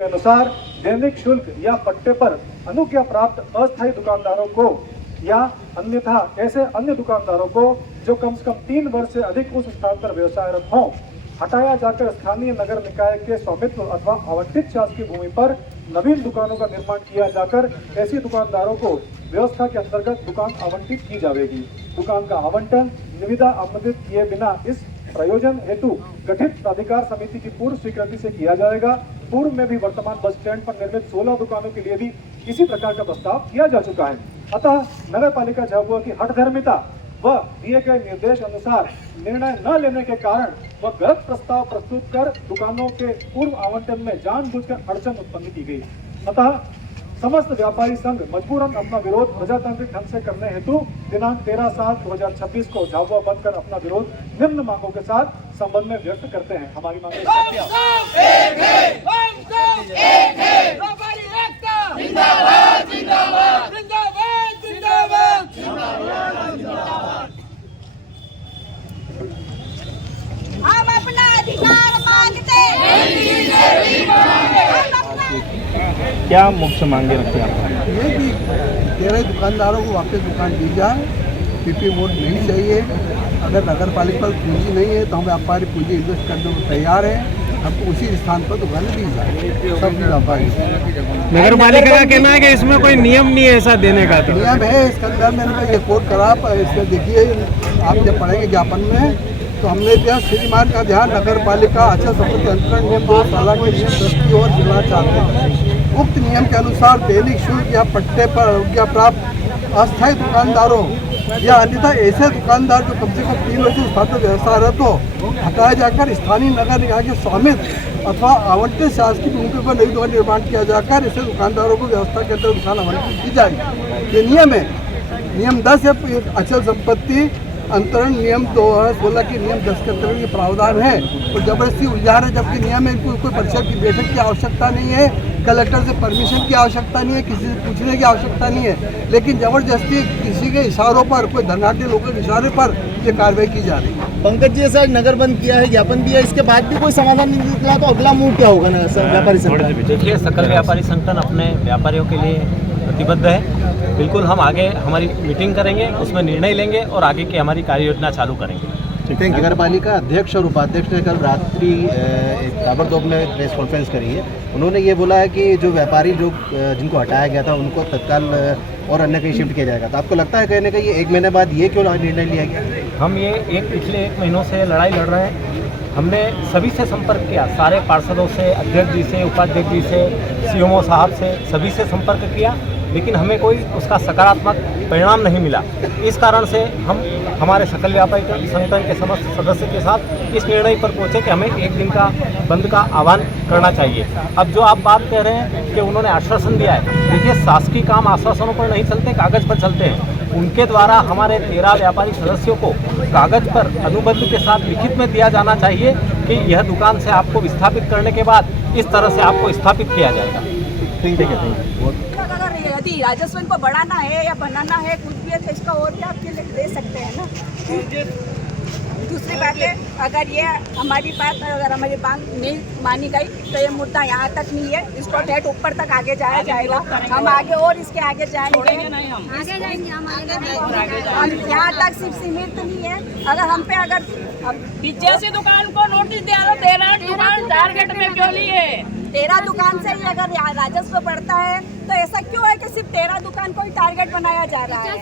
के अनुसार दैनिक शुल्क या पट्टे पर अनुज्ञा प्राप्त अस्थायी दुकानदारों को या अन्यथा ऐसे अन्य दुकानदारों को जो कम से कम 3 वर्ष से अधिक उस स्थान पर व्यवसायरत हों, हटाया जाकर स्थानीय नगर निकाय के स्वामित्व अथवा आवंटित शासकीय भूमि पर नवीन दुकानों का निर्माण किया जाकर ऐसी दुकानदारों को व्यवस्था के अंतर्गत दुकान आवंटित की जाएगी। दुकान का आवंटन निविदा आमंत्रित किए बिना इस प्रयोजन हेतु गठित प्राधिकार समिति की पूर्व स्वीकृति से किया जाएगा। पूर्व में भी वर्तमान बस स्टैंड पर निर्मित 16 दुकानों के लिए भी इसी प्रकार का प्रस्ताव किया जा चुका है। अतः नगर पालिका झाबुआ की हठधर्मिता व दिए गए निर्देश अनुसार निर्णय न लेने के कारण वह गलत प्रस्ताव प्रस्तुत कर दुकानों के पूर्व आवंटन में जानबूझकर अड़चन उत्पन्न की गई। अतः समस्त व्यापारी संघ मजबूरन अपना विरोध प्रजातांत्रिक ढंग से करने हेतु दिनांक 13/7/2026 को झाबुआ बंद कर अपना विरोध निम्न मांगों के साथ संबंध में व्यक्त करते हैं। हमारी मांग हम अपना अधिकार मांगते हैं। क्या मुख्य मांगे रखते हैं आप? ये कि 13 दुकानदारों को वापस दुकान दी जाए, पीपी मोड नहीं चाहिए। अगर नगर पालिका पर पूंजी नहीं है तो हम व्यापारी पूंजी इन्वेस्ट करने को तैयार है। हमको उसी स्थान पर दुकानें दी जाए सब व्यापारी। नगर पालिका का कहना है कि इसमें कोई नियम नहीं है ऐसा देने का। तो नियम है इसके अंदर, मैंने ये कोर्ट करा, इसमें देखिए आप जब पढ़ेंगे ज्ञापन में तो हमने दिया श्रीमान का ध्यान नगर पालिका अचल संपत्ति अंतरण नियम 2 साल के नियम 10 की ओर दिलाना चाहते हैं। उक्त नियम के अनुसार दैनिक शुल्क या पट्टे पर अनुज्ञा प्राप्त अस्थायी दुकानदारों या अन्यथा ऐसे दुकानदार जो कम से कम 3 वर्ष से स्थापित व्यवसायरत हो, हटाया जाकर स्थानीय नगर निकाय के स्वामित्व अथवा आवंटित शासकीय भूमि पर नई दुकान निर्माण किया जाकर ऐसे दुकानदारों को व्यवस्था के अंतर्गत दुकान आवंटित की जाएगी। ये नियम है। नियम 10 है अचल संपत्ति अंतरण नियम 2016 के नियम 10 के अंतर्गत ये प्रावधान है और जबरदस्ती उलझा रहे, जबकि नियम में कोई परिषद की बैठक की आवश्यकता नहीं है, कलेक्टर से परमिशन की आवश्यकता नहीं है, किसी से पूछने की आवश्यकता नहीं है, लेकिन जबरदस्ती किसी के इशारों पर, कोई धनाढ़ी लोगों के इशारे पर ये कार्रवाई की जा रही है। पंकज जी ऐसा नगर बंद किया है, ज्ञापन दिया, इसके बाद भी कोई समाधान नहीं निकला तो अगला मूव क्या होगा ना व्यापारी संगठन? देखिए, सकल व्यापारी संगठन अपने व्यापारियों के लिए प्रतिबद्ध है। बिल्कुल हम आगे हमारी मीटिंग करेंगे, उसमें निर्णय लेंगे और आगे की हमारी कार्य योजना चालू करेंगे। नगर पालिका अध्यक्ष और उपाध्यक्ष ने कल रात्रि ताबड़तोड़ में प्रेस कॉन्फ्रेंस करी है। उन्होंने ये बोला है कि जो व्यापारी लोग जिनको हटाया गया था उनको तत्काल और अन्य कहीं शिफ्ट किया जाएगा। तो आपको लगता है कहने का ये 1 महीने बाद ये क्यों निर्णय लिया गया? हम ये पिछले 1 महीनों से लड़ाई लड़ रहे हैं। हमने सभी से संपर्क किया, सारे पार्षदों से, अध्यक्ष जी से, उपाध्यक्ष जी से, सीएमओ साहब से, सभी से संपर्क किया, लेकिन हमें कोई उसका सकारात्मक परिणाम नहीं मिला। इस कारण से हम हमारे सकल व्यापारी संगठन के समस्त सदस्य के साथ इस निर्णय पर पहुंचे कि हमें 1 दिन का बंद का आह्वान करना चाहिए। अब जो आप बात कह रहे हैं कि उन्होंने आश्वासन दिया है, देखिए शासकीय काम आश्वासनों पर नहीं चलते, कागज पर चलते हैं। उनके द्वारा हमारे 13 व्यापारी सदस्यों को कागज पर अनुबंध के साथ लिखित में दिया जाना चाहिए कि यह दुकान से आपको विस्थापित करने के बाद इस तरह से आपको स्थापित किया जाएगा। ठीक है। अगर यदि राजस्व को बढ़ाना है या बनाना है कुछ भी है तो इसका और क्या आपके लिए दे सकते हैं ना। दूसरी बात है, अगर ये हमारी बात अगर हमारी मांग नहीं मानी गई तो ये मुद्दा यहाँ तक नहीं है, इसको डेट ऊपर तक आगे जाया जाएगा। हम आगे और इसके आगे जाएंगे, यहाँ तक सिर्फ सीमित नहीं है। अगर हम पे अगर 85 दुकान को नोटिस दिया तो 13 दुकान टारगेट में क्यों ली है? 13 दुकान से ही अगर राजस्व बढ़ता है तो ऐसा क्यों है कि सिर्फ 13 दुकान को ही टारगेट बनाया जा रहा है?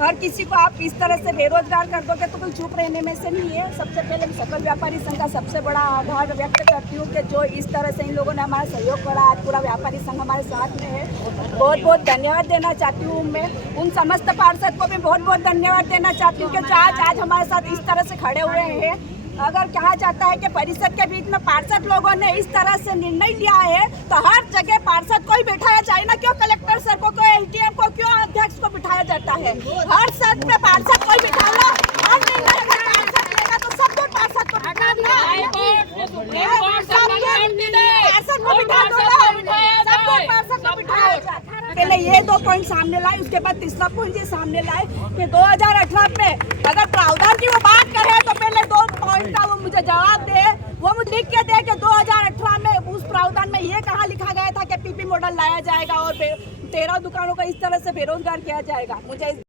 हर किसी को आप इस तरह से बेरोजगार कर दोगे तो कोई चुप रहने में से नहीं है। सबसे पहले सकल व्यापारी संघ का सबसे बड़ा आभार व्यक्त करती हूँ कि जो इस तरह से इन लोगों ने हमारा सहयोग करा, आज पूरा व्यापारी संघ हमारे साथ में है। बहुत बहुत धन्यवाद देना चाहती हूँ मैं उन समस्त पार्षद को भी बहुत बहुत धन्यवाद देना चाहती हूँ कि जो आज हमारे साथ इस तरह से खड़े हुए हैं। अगर कहा जाता है कि परिषद के बीच में पार्षद लोगों ने इस तरह से निर्णय लिया है तो हर जगह पार्षद को ही बिठाया जाए ना, क्यों कलेक्टर सर को, क्यों एलटीएम को, क्यों अध्यक्ष को बिठाया जाता है? हर सद में पार्षद को ही बिठाना। हर निर्णय अगर पार्षद लेगा तो सब लोग पार्षद को बिठाना, पार्षद को बिठा दो ना, सब लोग पार्षद को बिठाया जाए। पहले ये 2 पॉइंट सामने लाए, उसके बाद तीसरा पॉइंट ये सामने लाए कि 2018 में अगर प्रावधान की वो बात करे तो पहले 2 पॉइंट का वो मुझे जवाब दे, वो मुझे लिख के दे कि 2018 में उस प्रावधान में ये कहाँ लिखा गया था कि पीपी मॉडल लाया जाएगा और 13 दुकानों को इस तरह से बेरोजगार किया जाएगा? मुझे